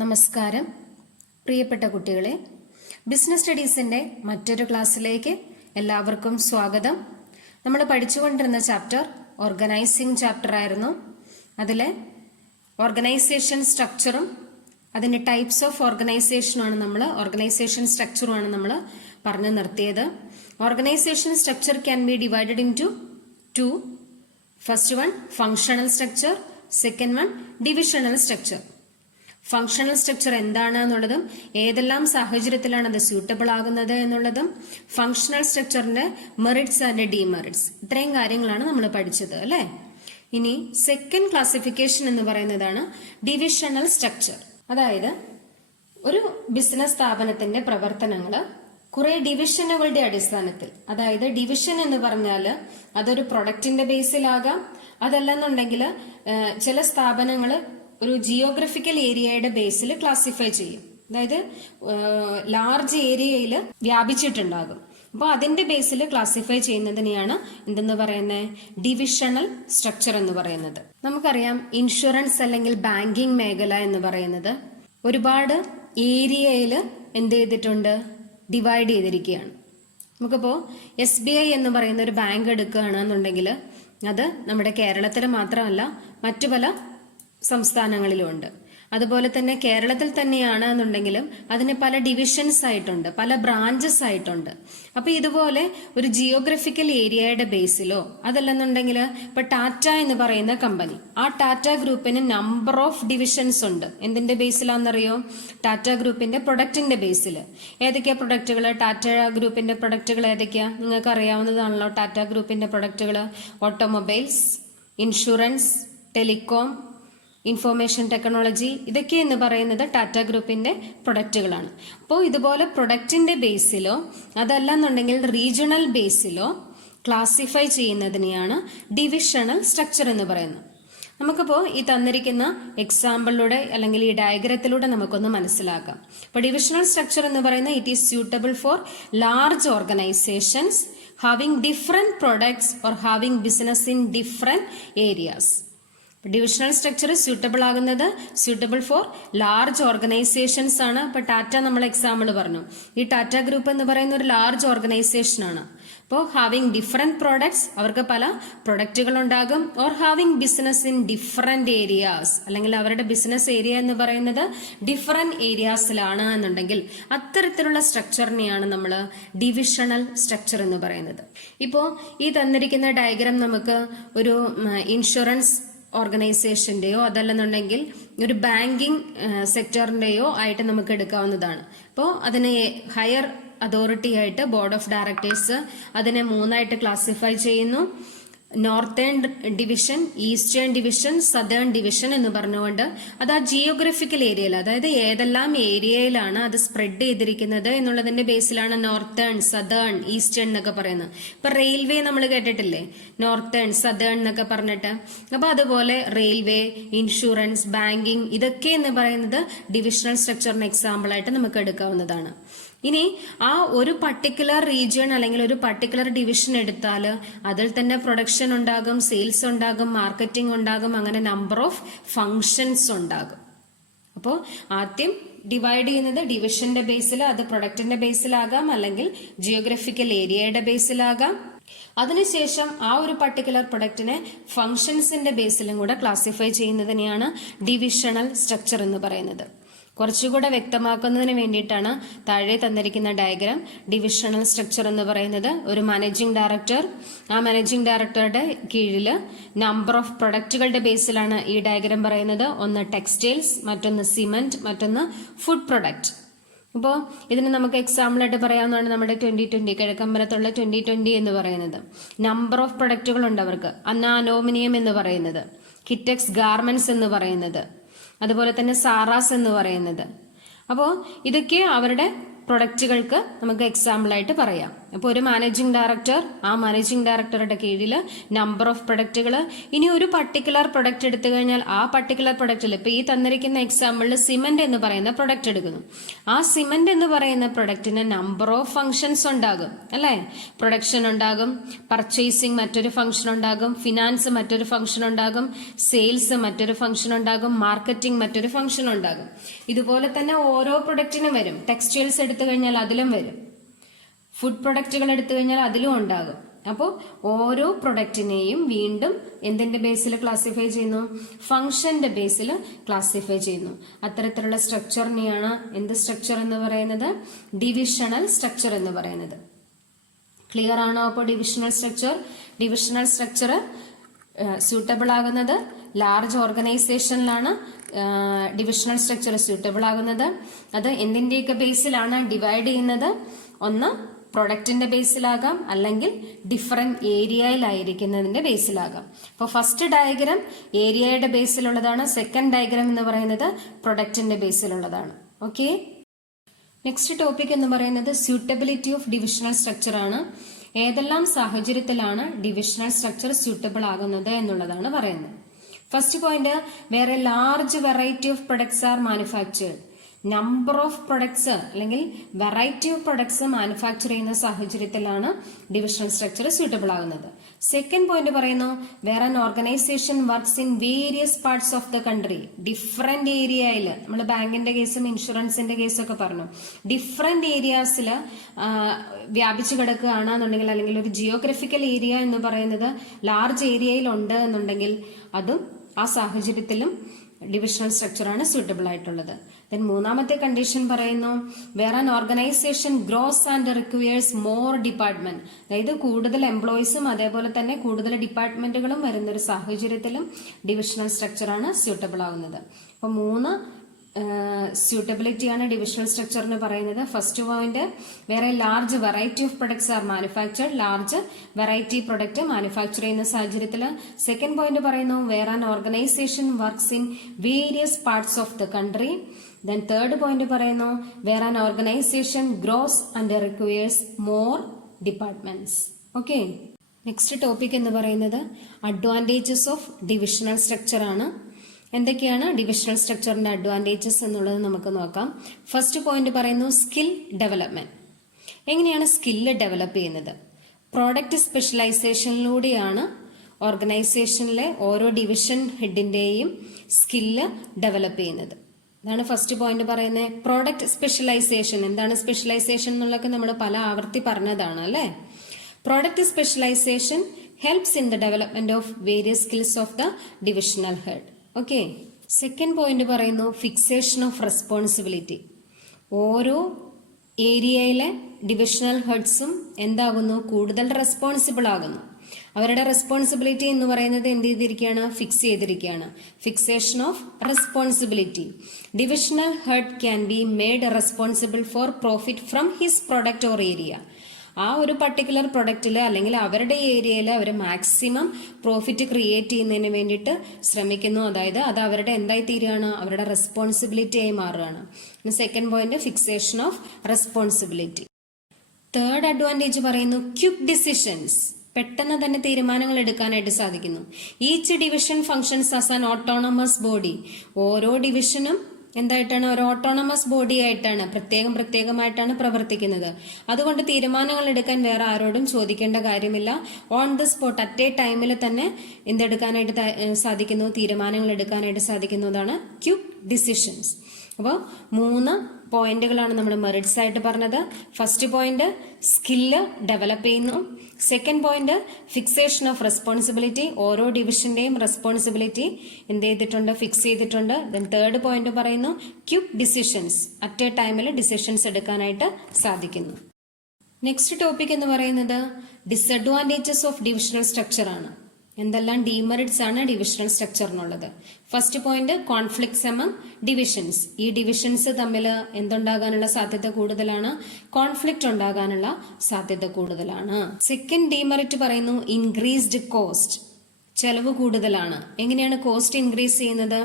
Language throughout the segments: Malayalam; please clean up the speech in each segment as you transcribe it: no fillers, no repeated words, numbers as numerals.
നമസ്കാരം പ്രിയപ്പെട്ട കുട്ടികളെ, ബിസിനസ് സ്റ്റഡീസിന്റെ മറ്റൊരു ക്ലാസ്സിലേക്ക് എല്ലാവർക്കും സ്വാഗതം. നമ്മൾ പഠിച്ചുകൊണ്ടിരുന്ന ചാപ്റ്റർ ഓർഗനൈസിംഗ് ചാപ്റ്റർ ആയിരുന്നു. അതിലെ ഓർഗനൈസേഷൻ സ്ട്രക്ചറും അതിന്റെ ടൈപ്സ് ഓഫ് ഓർഗനൈസേഷൻ സ്ട്രക്ചറുമാണ് നമ്മൾ പറഞ്ഞു നിർത്തിയത്. Organisation structure can be divided into. First one functional structure, second one divisional structure. Functional structure എന്താണ് എന്നുള്ളതും ഏതെല്ലാം സാഹചര്യത്തിലാണ് അത് സ്യൂട്ടബിൾ ആകുന്നത് എന്നുള്ളതും ഫങ്ഷണൽ സ്ട്രക്ചറിന്റെ മെറിറ്റ്സ് ആൻഡ് ഡിമെറിറ്റ്സ്, ഇത്രയും കാര്യങ്ങളാണ് നമ്മൾ പഠിച്ചത് അല്ലെ. ഇനി സെക്കൻഡ് ക്ലാസിഫിക്കേഷൻ എന്ന് പറയുന്നതാണ് ഡിവിഷണൽ സ്ട്രക്ചർ. അതായത് ഒരു ബിസിനസ് സ്ഥാപനത്തിന്റെ പ്രവർത്തനങ്ങൾ കുറെ ഡിവിഷനുകളുടെ അടിസ്ഥാനത്തിൽ, അതായത് ഡിവിഷൻ എന്ന് പറഞ്ഞാൽ അതൊരു പ്രൊഡക്റ്റിന്റെ ബേസിലാകാം, അതല്ലെന്നുണ്ടെങ്കിൽ ചില സ്ഥാപനങ്ങൾ ഒരു ജിയോഗ്രഫിക്കൽ ഏരിയയുടെ ബേസിൽ ക്ലാസിഫൈ ചെയ്യും. അതായത് ലാർജ് ഏരിയയിൽ വ്യാപിച്ചിട്ടുണ്ടാകും. അപ്പോൾ അതിന്റെ ബേസിൽ ക്ലാസിഫൈ ചെയ്യുന്നതിനെയാണ് എന്തെന്ന് പറയുന്നത്, ഡിവിഷണൽ സ്ട്രക്ചർ എന്ന് പറയുന്നത്. നമുക്കറിയാം ഇൻഷുറൻസ് അല്ലെങ്കിൽ ബാങ്കിങ് മേഖല എന്ന് പറയുന്നത് ഒരുപാട് ഏരിയയിൽ എന്ത് ചെയ്തിട്ടുണ്ട്, ഡിവൈഡ് ചെയ്തിരിക്കുകയാണ്. നമുക്കിപ്പോൾ SBI എന്ന് പറയുന്ന ഒരു ബാങ്ക് എടുക്കുകയാണെന്നുണ്ടെങ്കിൽ അത് നമ്മുടെ കേരളത്തിൽ മാത്രമല്ല മറ്റു പല സംസ്ഥാനങ്ങളിലും ഉണ്ട്. അതുപോലെ തന്നെ കേരളത്തിൽ തന്നെയാണ് എന്നുണ്ടെങ്കിലും അതിന് പല ഡിവിഷൻസ് ആയിട്ടുണ്ട്, പല ബ്രാഞ്ചസ് ആയിട്ടുണ്ട്. അപ്പൊ ഇതുപോലെ ഒരു ജിയോഗ്രഫിക്കൽ ഏരിയയുടെ ബേസിലോ അതല്ലെന്നുണ്ടെങ്കിൽ ഇപ്പൊ ടാറ്റ എന്ന് പറയുന്ന കമ്പനി, ആ ടാറ്റ ഗ്രൂപ്പിന് നമ്പർ ഓഫ് ഡിവിഷൻസ് ഉണ്ട്. എന്തിന്റെ ബേസിലാണെന്നറിയോ, ടാറ്റ ഗ്രൂപ്പിന്റെ പ്രൊഡക്റ്റിന്റെ ബേസിൽ. ഏതൊക്കെയാ പ്രൊഡക്റ്റുകൾ, ടാറ്റ ഗ്രൂപ്പിന്റെ പ്രൊഡക്റ്റുകൾ ഏതൊക്കെയാ നിങ്ങൾക്ക് അറിയാവുന്നതാണല്ലോ. ടാറ്റ ഗ്രൂപ്പിന്റെ പ്രൊഡക്റ്റുകൾ automobiles, insurance, telecom, information technology, ഇതൊക്കെ എന്ന് പറയുന്നത് ടാറ്റ ഗ്രൂപ്പിന്റെ പ്രൊഡക്റ്റുകളാണ്. അപ്പോൾ ഇതുപോലെ പ്രൊഡക്റ്റിന്റെ ബേസിലോ അതല്ലെന്നുണ്ടെങ്കിൽ റീജിയണൽ ബേസിലോ ക്ലാസിഫൈ ചെയ്യുന്നതിനെയാണ് ഡിവിഷണൽ സ്ട്രക്ചർ എന്ന് പറയുന്നത്. നമുക്കിപ്പോൾ ഈ തന്നിരിക്കുന്ന എക്സാമ്പിളിലൂടെ അല്ലെങ്കിൽ ഈ ഡയഗ്രത്തിലൂടെ നമുക്കൊന്ന് മനസ്സിലാക്കാം. അപ്പോൾ ഡിവിഷണൽ സ്ട്രക്ചർ എന്ന് പറയുന്നത് it is suitable for large organisations having different products or having business in different areas. Divisional structure suitable for large organisations ആണ്. ഇപ്പൊ ടാറ്റ നമ്മൾ എക്സാമ്പിൾ പറഞ്ഞു. ഈ ടാറ്റ ഗ്രൂപ്പ് എന്ന് പറയുന്ന ഒരു ലാർജ് ഓർഗനൈസേഷൻ ആണ്. അപ്പോൾ ഹാവിംഗ് ഡിഫറെന്റ് പ്രോഡക്ട്സ്, അവർക്ക് പല പ്രൊഡക്റ്റുകൾ ഉണ്ടാകും. Or having business in different areas, അല്ലെങ്കിൽ അവരുടെ ബിസിനസ് ഏരിയ എന്ന് പറയുന്നത് ഡിഫറെന്റ് ഏരിയാസിലാണ് എന്നുണ്ടെങ്കിൽ അത്തരത്തിലുള്ള സ്ട്രക്ചറിനെയാണ് നമ്മൾ ഡിവിഷണൽ സ്ട്രക്ചർ എന്ന് പറയുന്നത്. ഇപ്പോൾ ഈ തന്നിരിക്കുന്ന ഡയഗ്രാം നമുക്ക് ഒരു ഇൻഷുറൻസ് ഓർഗനൈസേഷന്റെയോ അതല്ലെന്നുണ്ടെങ്കിൽ ഒരു ബാങ്കിങ് സെക്ടറിന്റെയോ ആയിട്ട് നമുക്ക് എടുക്കാവുന്നതാണ്. അപ്പോൾ അതിന് ഹയർ അതോറിറ്റി ആയിട്ട് ബോർഡ് ഓഫ് ഡയറക്ടേഴ്സ് അതിനെ 3 ക്ലാസിഫൈ ചെയ്യുന്നു. Northern division, eastern division, southern division എന്ന് പറഞ്ഞുകൊണ്ട് അത് ആ ജിയോഗ്രഫിക്കൽ ഏരിയയിൽ, അതായത് ഏതെല്ലാം ഏരിയയിലാണ് അത് സ്പ്രെഡ് ചെയ്തിരിക്കുന്നത് എന്നുള്ളതിന്റെ ബേസിലാണ് നോർത്തേൺ, സദേൺ, ഈസ്റ്റേൺ എന്നൊക്കെ പറയുന്നത്. ഇപ്പൊ റെയിൽവേ നമ്മൾ കേട്ടിട്ടില്ലേ, നോർത്തേൺ, സദേൺ എന്നൊക്കെ പറഞ്ഞിട്ട്. അപ്പൊ അതുപോലെ റെയിൽവേ, ഇൻഷുറൻസ്, ബാങ്കിങ്, ഇതൊക്കെ എന്ന് പറയുന്നത് ഡിവിഷണൽ സ്ട്രക്ചറിന് എക്സാമ്പിൾ ആയിട്ട് നമുക്ക് എടുക്കാവുന്നതാണ്. ഇനി ആ ഒരു പർട്ടിക്കുലർ റീജിയൺ അല്ലെങ്കിൽ ഒരു പർട്ടിക്കുലർ ഡിവിഷൻ എടുത്താൽ അതിൽ തന്നെ പ്രൊഡക്ഷൻ ഉണ്ടാകും, സെയിൽസ് ഉണ്ടാകും, മാർക്കറ്റിംഗ് ഉണ്ടാകും, അങ്ങനെ നമ്പർ ഓഫ് ഫങ്ഷൻസ് ഉണ്ടാകും. അപ്പോൾ ആദ്യം ഡിവൈഡ് ചെയ്യുന്നത് ഡിവിഷന്റെ ബേസിൽ, അത് പ്രൊഡക്റ്റിന്റെ ബേസിലാകാം അല്ലെങ്കിൽ ജിയോഗ്രഫിക്കൽ ഏരിയയുടെ ബേസിലാകാം. അതിനുശേഷം ആ ഒരു പർട്ടിക്കുലർ പ്രൊഡക്റ്റിനെ ഫങ്ഷൻസിന്റെ ബേസിലും കൂടെ ക്ലാസിഫൈ ചെയ്യുന്നതിനെയാണ് ഡിവിഷണൽ സ്ട്രക്ചർ എന്ന് പറയുന്നത്. കുറച്ചുകൂടെ വ്യക്തമാക്കുന്നതിന് വേണ്ടിയിട്ടാണ് താഴെ തന്നിരിക്കുന്ന ഡയഗ്രാം. ഡിവിഷണൽ സ്ട്രക്ചർ എന്ന് പറയുന്നത് ഒരു മാനേജിംഗ് ഡയറക്ടർ, ആ മാനേജിംഗ് ഡയറക്ടറുടെ കീഴിൽ നമ്പർ ഓഫ് പ്രൊഡക്റ്റുകളുടെ ബേസിലാണ് ഈ ഡയഗ്രാം പറയുന്നത്. ഒന്ന് ടെക്സ്റ്റൈൽസ്, മറ്റൊന്ന് സിമെന്റ്, മറ്റൊന്ന് ഫുഡ് പ്രൊഡക്റ്റ്. ഇപ്പോൾ ഇതിന് നമുക്ക് എക്സാമ്പിൾ ആയിട്ട് പറയാവുന്നതാണ് നമ്മുടെ 2020 കിഴക്കമ്പലത്തുള്ള 2020 എന്ന് പറയുന്നത്. നമ്പർ ഓഫ് പ്രൊഡക്റ്റുകൾ ഉണ്ട് അവർക്ക്. അന്ന അലൂമിനിയം എന്ന് പറയുന്നത്, കിറ്റക്സ് ഗാർമെന്റ്സ് എന്ന് പറയുന്നത്, അതുപോലെ തന്നെ സാറാസ് എന്ന് പറയുന്നത്. അപ്പോൾ ഇതൊക്കെ അവരുടെ പ്രൊഡക്റ്റുകൾക്ക് നമുക്ക് എക്സാമ്പിൾ ആയിട്ട് പറയാം. അപ്പോൾ ഒരു മാനേജിംഗ് ഡയറക്ടർ, ആ മാനേജിംഗ് ഡയറക്ടറുടെ കീഴിൽ നമ്പർ ഓഫ് പ്രൊഡക്റ്റുകൾ. ഇനി ഒരു പർട്ടിക്കുലർ പ്രൊഡക്റ്റ് എടുത്തു കഴിഞ്ഞാൽ ആ പർട്ടിക്കുലർ പ്രൊഡക്റ്റിൽ ഇപ്പോൾ ഈ തന്നിരിക്കുന്ന എക്സാമ്പിളിൽ സിമന്റ് എന്ന് പറയുന്ന പ്രൊഡക്റ്റ് എടുക്കുന്നു. ആ സിമന്റ് എന്ന് പറയുന്ന പ്രൊഡക്റ്റിന് നമ്പർ ഓഫ് ഫംഗ്ഷൻസ് ഉണ്ടാകും അല്ലേ? പ്രൊഡക്ഷൻ ഉണ്ടാകും, പർച്ചേസിംഗ് മറ്റൊരു ഫംഗ്ഷൻ ഉണ്ടാകും, ഫിനാൻസ് മറ്റൊരു ഫംഗ്ഷൻ ഉണ്ടാകും, സെയിൽസ് മറ്റൊരു ഫംഗ്ഷൻ ഉണ്ടാകും, മാർക്കറ്റിംഗ് മറ്റൊരു ഫംഗ്ഷൻ ഉണ്ടാകും. ഇതുപോലെ തന്നെ ഓരോ പ്രൊഡക്റ്റിനും വരും. ടെക്സ്റ്റൈൽസ് എടുത്തു കഴിഞ്ഞാൽ അതിലും വരും, ഫുഡ് പ്രൊഡക്റ്റുകൾ എടുത്തു കഴിഞ്ഞാൽ അതിലും ഉണ്ടാകും. അപ്പോൾ ഓരോ പ്രൊഡക്റ്റിനെയും വീണ്ടും എന്തിന്റെ ബേസിൽ ക്ലാസിഫൈ ചെയ്യുന്നു? ഫംഗ്ഷന്റെ ബേസിൽ ക്ലാസിഫൈ ചെയ്യുന്നു. അത്തരത്തിലുള്ള സ്ട്രക്ചറിനെയാണ് എന്ത് സ്ട്രക്ചർ എന്ന് പറയുന്നത്? ഡിവിഷണൽ സ്ട്രക്ചർ എന്ന് പറയുന്നത്. ക്ലിയർ ആണോ? അപ്പോൾ ഡിവിഷണൽ സ്ട്രക്ചർ സ്യൂട്ടബിൾ ആകുന്നത് ലാർജ് ഓർഗനൈസേഷനിലാണ്. ഡിവിഷണൽ സ്ട്രക്ചർ സ്യൂട്ടബിൾ ആകുന്നത് അത് എന്തിന്റെയൊക്കെ ബേസിലാണ് ഡിവൈഡ് ചെയ്യുന്നത്? ഒന്ന് പ്രൊഡക്റ്റിന്റെ ബേസിലാകാം, അല്ലെങ്കിൽ ഡിഫറെന്റ് ഏരിയയിലായിരിക്കുന്നതിന്റെ ബേസിലാകാം. അപ്പോൾ ഫസ്റ്റ് ഡയഗ്രാം ഏരിയയുടെ ബേസിലുള്ളതാണ്, സെക്കൻഡ് ഡയഗ്രാം എന്ന് പറയുന്നത് പ്രൊഡക്റ്റിന്റെ ബേസിലുള്ളതാണ്. ഓക്കെ, നെക്സ്റ്റ് ടോപ്പിക് എന്ന് പറയുന്നത് സ്യൂട്ടബിലിറ്റി ഓഫ് ഡിവിഷണൽ സ്ട്രക്ചർ ആണ്. ഏതെല്ലാം സാഹചര്യത്തിലാണ് ഡിവിഷണൽ സ്ട്രക്ചർ സ്യൂട്ടബിൾ ആകുന്നത് എന്നുള്ളതാണ് പറയുന്നത്. First point, where large variety of products are manufactured. Number of products അല്ലെങ്കിൽ വെറൈറ്റി ഓഫ് പ്രൊഡക്ട്സ് മാനുഫാക്ചർ ചെയ്യുന്ന സാഹചര്യത്തിലാണ് ഡിവിഷണൽ സ്ട്രക്ചർ സ്യൂട്ടബിൾ ആകുന്നത്. സെക്കൻഡ് പോയിന്റ് പറയുന്നു, where an organisation works in various parts of the country. Different ഏരിയയിൽ, നമ്മൾ ബാങ്കിന്റെ കേസും ഇൻഷുറൻസിന്റെ കേസൊക്കെ പറഞ്ഞു, ഡിഫറെന്റ് ഏരിയാസിൽ വ്യാപിച്ചു കിടക്കുകയാണെന്നുണ്ടെങ്കിൽ, അല്ലെങ്കിൽ ഒരു ജിയോഗ്രഫിക്കൽ ഏരിയ എന്ന് പറയുന്നത് ലാർജ് ഏരിയയിൽ ഉണ്ട് എന്നുണ്ടെങ്കിൽ അതും ആ സാഹചര്യത്തിലും ഡിവിഷണൽ സ്ട്രക്ചർ ആണ് സ്യൂട്ടബിൾ ആയിട്ടുള്ളത്. ദെൻ മൂന്നാമത്തെ കണ്ടീഷൻ പറയുന്നു, where an organisation grows and requires more department. അതായത് കൂടുതൽ എംപ്ലോയീസും അതേപോലെ തന്നെ കൂടുതൽ ഡിപ്പാർട്ട്മെന്റുകളും വരുന്ന ഒരു സാഹചര്യത്തിലും ഡിവിഷണൽ സ്ട്രക്ചർ ആണ് സ്യൂട്ടബിൾ ആവുന്നത്. അപ്പൊ മൂന്ന് സ്യൂട്ടബിലിറ്റിയാണ് ഡിവിഷണൽ സ്ട്രക്ചർ എന്ന് പറയുന്നത്. First point, where large variety of products are manufactured. Large variety product manufacture ചെയ്യുന്ന സാഹചര്യത്തിൽ. സെക്കൻഡ് പോയിന്റ് പറയുന്നു, where an organisation works in various parts of the country. Then third point പറയുന്നു, where an organisation grows and requires more departments. Okay, next topic എന്ന് പറയുന്നത് അഡ്വാൻറ്റേജസ് ഓഫ് ഡിവിഷണൽ സ്ട്രക്ചർ ആണ്. എന്തൊക്കെയാണ് ഡിവിഷണൽ സ്ട്രക്ചറിന്റെ അഡ്വാൻറ്റേജസ് എന്നുള്ളത് നമുക്ക് നോക്കാം. ഫസ്റ്റ് പോയിന്റ് പറയുന്നു, സ്കിൽ ഡെവലപ്മെന്റ്. എങ്ങനെയാണ് സ്കില്ല് ഡെവലപ്പ് ചെയ്യുന്നത്? പ്രോഡക്റ്റ് സ്പെഷ്യലൈസേഷനിലൂടെയാണ് ഓർഗനൈസേഷനിലെ ഓരോ ഡിവിഷൻ ഹെഡിന്റെയും സ്കില്ല് ഡെവലപ്പ് ചെയ്യുന്നത്. ഇതാണ് ഫസ്റ്റ് പോയിന്റ് പറയുന്നത്. പ്രോഡക്റ്റ് സ്പെഷ്യലൈസേഷൻ, എന്താണ് സ്പെഷ്യലൈസേഷൻ എന്നുള്ളതൊക്കെ നമ്മൾ പല ആവർത്തി പറഞ്ഞതാണ് അല്ലേ? Product specialisation helps in the development of various skills of the divisional head. Okay, second point പറയുന്നു, ഫിക്സേഷൻ ഓഫ് റെസ്പോൺസിബിലിറ്റി. ഓരോ ഏരിയയിലെ ഡിവിഷണൽ ഹെഡ്സും എന്താകുന്നു? കൂടുതൽ റെസ്പോൺസിബിൾ ആകുന്നു. അവരുടെ റെസ്പോൺസിബിലിറ്റി എന്ന് പറയുന്നത് എന്ത് ചെയ്തിരിക്കുകയാണ്? ഫിക്സ് ചെയ്തിരിക്കുകയാണ്. Fixation of responsibility. Divisional head can be made responsible for profit from his product or area. ആ ഒരു പർട്ടിക്കുലർ പ്രൊഡക്റ്റിൽ അല്ലെങ്കിൽ അവരുടെ ഏരിയയിൽ അവർ മാക്സിമം പ്രോഫിറ്റ് ക്രിയേറ്റ് ചെയ്യുന്നതിന് വേണ്ടിയിട്ട് ശ്രമിക്കുന്നു. അതായത് അത് അവരുടെ എന്തായി തീരുകയാണ്? അവരുടെ റെസ്പോൺസിബിലിറ്റി ആയി മാറുകയാണ്. Second point, fixation of responsibility. Third advantage പറയുന്നു, ക്വിക്ക് ഡിസിഷൻസ്. പെട്ടെന്ന് തന്നെ തീരുമാനങ്ങൾ എടുക്കാനായിട്ട് സാധിക്കുന്നു. Each division functions as an autonomous body. ഓരോ ഡിവിഷനും എന്തായിട്ടാണ്? ഒരു ഓട്ടോണമസ് ബോഡി ആയിട്ടാണ്, പ്രത്യേകമായിട്ടാണ് പ്രവർത്തിക്കുന്നത്. അതുകൊണ്ട് തീരുമാനങ്ങൾ എടുക്കാൻ വേറെ ആരോടും ചോദിക്കേണ്ട കാര്യമില്ല. On the spot at A ടൈമിൽ തന്നെ എന്തെടുക്കാനായിട്ട് സാധിക്കുന്നു? തീരുമാനങ്ങൾ എടുക്കാനായിട്ട് സാധിക്കുന്നതാണ് ക്വിക്ക് ഡിസിഷൻസ്. അപ്പോൾ 3 പോയിന്റുകളാണ് നമ്മൾ മെറിറ്റ്സ് ആയിട്ട് പറഞ്ഞത്. ഫസ്റ്റ് പോയിന്റ്, സ്കില്ല് ഡെവലപ്പ് ചെയ്യുന്നു. Second point, fixation of responsibility. ഓരോ ഡിവിഷന്റെയും റെസ്പോൺസിബിലിറ്റി എന്ത് ചെയ്തിട്ടുണ്ട്? ഫിക്സ് ചെയ്തിട്ടുണ്ട്. ദെൻ തേർഡ് പോയിന്റ് പറയുന്നു, ക്വിക്ക് ഡിസിഷൻസ്. അറ്റ് എ ടൈമിൽ ഡിസിഷൻസ് എടുക്കാനായിട്ട് സാധിക്കുന്നു. നെക്സ്റ്റ് ടോപ്പിക് എന്ന് പറയുന്നത് ഡിസഡ്വാൻറ്റേജസ് ഓഫ് ഡിവിഷണൽ സ്ട്രക്ചർ ആണ്. എന്തെല്ലാം ഡീമെറിറ്റ്സ് ആണ് ഡിവിഷണൽ സ്ട്രക്ചറിനുള്ളത്? First point, conflicts among divisions. ഈ ഡിവിഷൻസ് തമ്മിൽ എന്തുണ്ടാകാനുള്ള സാധ്യത കൂടുതലാണ്? കോൺഫ്ലിക്റ്റ് ഉണ്ടാകാനുള്ള സാധ്യത കൂടുതലാണ്. സെക്കൻഡ് ഡീമെറിറ്റ് പറയുന്നു, ഇൻക്രീസ്ഡ് കോസ്റ്റ്. ചെലവ് കൂടുതലാണ്. എങ്ങനെയാണ് കോസ്റ്റ് ഇൻക്രീസ് ചെയ്യുന്നത്?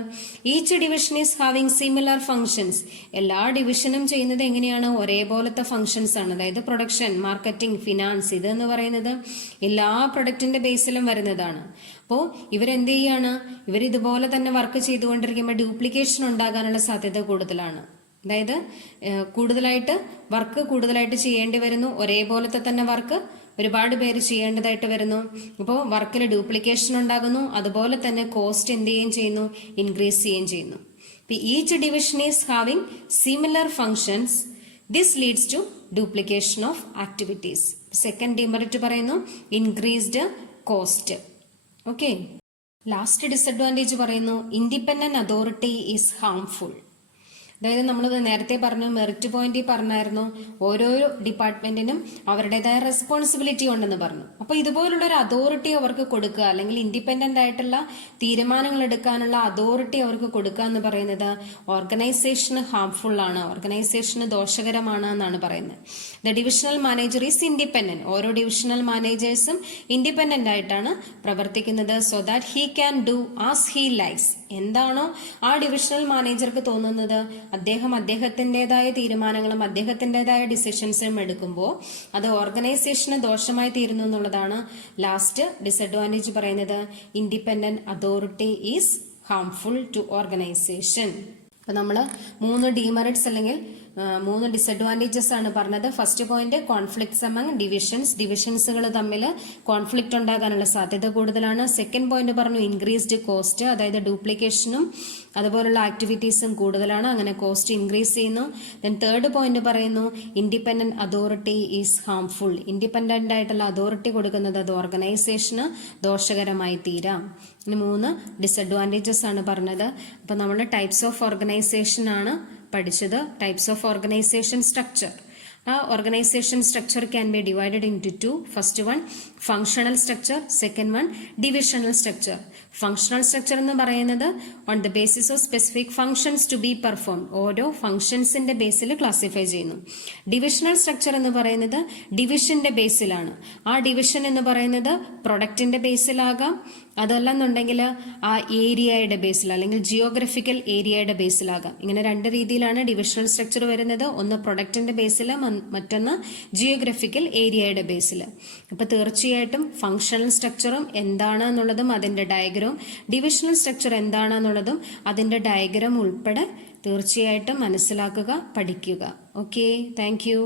Each division is having similar functions. എല്ലാ ഡിവിഷനും ചെയ്യുന്നത് എങ്ങനെയാണ്? ഒരേപോലത്തെ ഫങ്ഷൻസ് ആണ്. അതായത് പ്രൊഡക്ഷൻ, മാർക്കറ്റിംഗ്, ഫിനാൻസ്, ഇതെന്ന് പറയുന്നത് എല്ലാ പ്രൊഡക്റ്റിന്റെ ബേസിലും വരുന്നതാണ്. അപ്പോൾ ഇവരെന്ത് ചെയ്യാണ്? ഇവർ ഇതുപോലെ തന്നെ വർക്ക് ചെയ്തുകൊണ്ടിരിക്കുമ്പോൾ ഡ്യൂപ്ലിക്കേഷൻ ഉണ്ടാകാനുള്ള സാധ്യത കൂടുതലാണ്. അതായത് കൂടുതലായിട്ട് ചെയ്യേണ്ടി വരുന്നു. ഒരേപോലത്തെ തന്നെ വർക്ക് ഒരുപാട് പേര് ചെയ്യേണ്ടതായിട്ട് വരുന്നു. അപ്പോൾ വർക്കിൽ ഡ്യൂപ്ലിക്കേഷൻ ഉണ്ടാകുന്നു. അതുപോലെ തന്നെ കോസ്റ്റ് എന്ത് ചെയ്യുകയും ചെയ്യുന്നു? ഇൻക്രീസ് ചെയ്യുകയും ചെയ്യുന്നു. Each division is having similar functions. This leads to duplication of activities. Second demerit പറയുന്നു increased cost. Okay. Last disadvantage പറയുന്നു ഇൻഡിപെൻഡന്റ് അതോറിറ്റി ഈസ് ഹാംഫുൾ. അതായത് നമ്മൾ നേരത്തെ പറഞ്ഞു, മെറിറ്റ് പോയിന്റ് പറഞ്ഞായിരുന്നു, ഓരോരോ ഡിപ്പാർട്ട്മെന്റിനും അവരുടേതായ റെസ്പോൺസിബിലിറ്റി ഉണ്ടെന്ന് പറഞ്ഞു. അപ്പൊ ഇതുപോലുള്ള ഒരു അതോറിറ്റി അവർക്ക് കൊടുക്കുക, അല്ലെങ്കിൽ ഇൻഡിപെൻഡന്റ് ആയിട്ടുള്ള തീരുമാനങ്ങൾ എടുക്കാനുള്ള അതോറിറ്റി അവർക്ക് കൊടുക്കുക എന്ന് പറയുന്നത് ഓർഗനൈസേഷന് ഹാംഫുൾ ആണ്, ഓർഗനൈസേഷന് ദോഷകരമാണ് എന്നാണ് പറയുന്നത്. The divisional manager is independent. ഓരോ ഡിവിഷണൽ മാനേജേഴ്സും ഇൻഡിപെൻഡന്റ് ആയിട്ടാണ് പ്രവർത്തിക്കുന്നത്. So that he can do as he likes. എന്താണോ ആ ഡിവിഷണൽ മാനേജർക്ക് തോന്നുന്നത്, അദ്ദേഹത്തിൻ്റെതായ തീരുമാനങ്ങളും അദ്ദേഹത്തിൻ്റെതായ ഡിസിഷൻസും എടുക്കുമ്പോൾ അത് ഓർഗനൈസേഷന് ദോഷമായി തീരുന്നു എന്നുള്ളതാണ് ലാസ്റ്റ് ഡിസഡ്വാൻറ്റേജ് പറയുന്നത്. Independent authority is harmful to organisation. അപ്പൊ നമ്മൾ 3 ഡീമെറിറ്റ്സ് അല്ലെങ്കിൽ 3 ഡിസഡ്വാൻറ്റേജസ് ആണ് പറഞ്ഞത്. First point conflicts among divisions. ഡിവിഷൻസുകൾ തമ്മിൽ കോൺഫ്ലിക്റ്റ് ഉണ്ടാകാനുള്ള സാധ്യത കൂടുതലാണ്. സെക്കൻഡ് പോയിന്റ് പറഞ്ഞു ഇൻക്രീസ്ഡ് കോസ്റ്റ്, അതായത് ഡ്യൂപ്ലിക്കേഷനും അതുപോലുള്ള ആക്ടിവിറ്റീസും കൂടുതലാണ്, അങ്ങനെ കോസ്റ്റ് ഇൻക്രീസ് ചെയ്യുന്നു. ദെൻ തേർഡ് പോയിന്റ് പറയുന്നു independent authority is harmful. Independent ആയിട്ടുള്ള അതോറിറ്റി കൊടുക്കുന്നത് അത് ഓർഗനൈസേഷന് ദോഷകരമായി തീരാം. ഇനി 3 ഡിസഡ്വാൻറ്റേജസ് ആണ് പറഞ്ഞത്. അപ്പൊ നമ്മൾ ടൈപ്സ് ഓഫ് ഓർഗനൈസേഷൻ ആണ് പഠിച്ചത്. Types of organisation structure. ആ organisation structure can be divided into 2. First one functional structure, second one divisional structure. Functional structure എന്ന് പറയുന്നത് on the basis of specific functions to be perform, ഓരോ ഫങ്ഷൻസിന്റെ ബേസിൽ ക്ലാസിഫൈ ചെയ്യുന്നു. ഡിവിഷണൽ സ്ട്രക്ചർ എന്ന് പറയുന്നത് ഡിവിഷന്റെ ബേസിലാണ്. ആ ഡിവിഷൻ എന്ന് പറയുന്നത് പ്രൊഡക്റ്റിന്റെ ബേസിലാകാം, അതല്ലെന്നുണ്ടെങ്കിൽ ആ ഏരിയയുടെ ബേസിൽ അല്ലെങ്കിൽ ജിയോഗ്രഫിക്കൽ ഏരിയയുടെ ബേസിലാകാം. ഇങ്ങനെ 2 രീതിയിലാണ് ഡിവിഷണൽ സ്ട്രക്ചർ വരുന്നത്. ഒന്ന് പ്രൊഡക്റ്റിന്റെ ബേസിൽ, മറ്റൊന്ന് ജിയോഗ്രഫിക്കൽ ഏരിയയുടെ ബേസിൽ. അപ്പൊ തീർച്ചയായിട്ടും ഫങ്ഷണൽ സ്ട്രക്ചറും എന്താണ് എന്നുള്ളതും അതിന്റെ ഡയഗ്രാം, ഡിവിഷണൽ സ്ട്രക്ചർ എന്താണെന്നുള്ളതും അതിന്റെ ഡയഗ്രാം ഉൾപ്പെടെ തീർച്ചയായിട്ടും മനസ്സിലാക്കുക, പഠിക്കുക. Okay, thank you.